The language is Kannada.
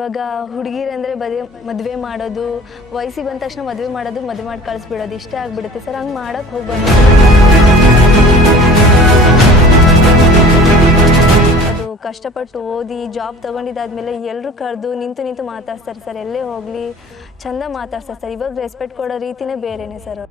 ಇವಾಗ ಹುಡುಗಿರಂದರೆ ಮದುವೆ ಮಾಡೋದು, ವಯಸ್ಸಿಗೆ ಬಂದ ತಕ್ಷಣ ಮದುವೆ ಮಾಡಿ ಕಳಿಸ್ಬಿಡೋದು ಇಷ್ಟೇ ಆಗಿಬಿಡುತ್ತೆ ಸರ್. ಹಂಗೆ ಮಾಡೋಕ್ಕೆ ಹೋಗ್ಬಾರ್ದು. ಅದು ಕಷ್ಟಪಟ್ಟು ಓದಿ ಜಾಬ್ ತೊಗೊಂಡಿದ್ದಾದ್ಮೇಲೆ ಎಲ್ಲರೂ ಕರೆದು ನಿಂತು ಮಾತಾಡ್ತಾರೆ ಸರ್. ಎಲ್ಲೇ ಹೋಗಲಿ ಚೆಂದ ಮಾತಾಡ್ತಾರೆ ಸರ್. ಇವಾಗ ರೆಸ್ಪೆಕ್ಟ್ ಕೊಡೋ ರೀತಿನೇ ಬೇರೆಯೇ ಸರ್.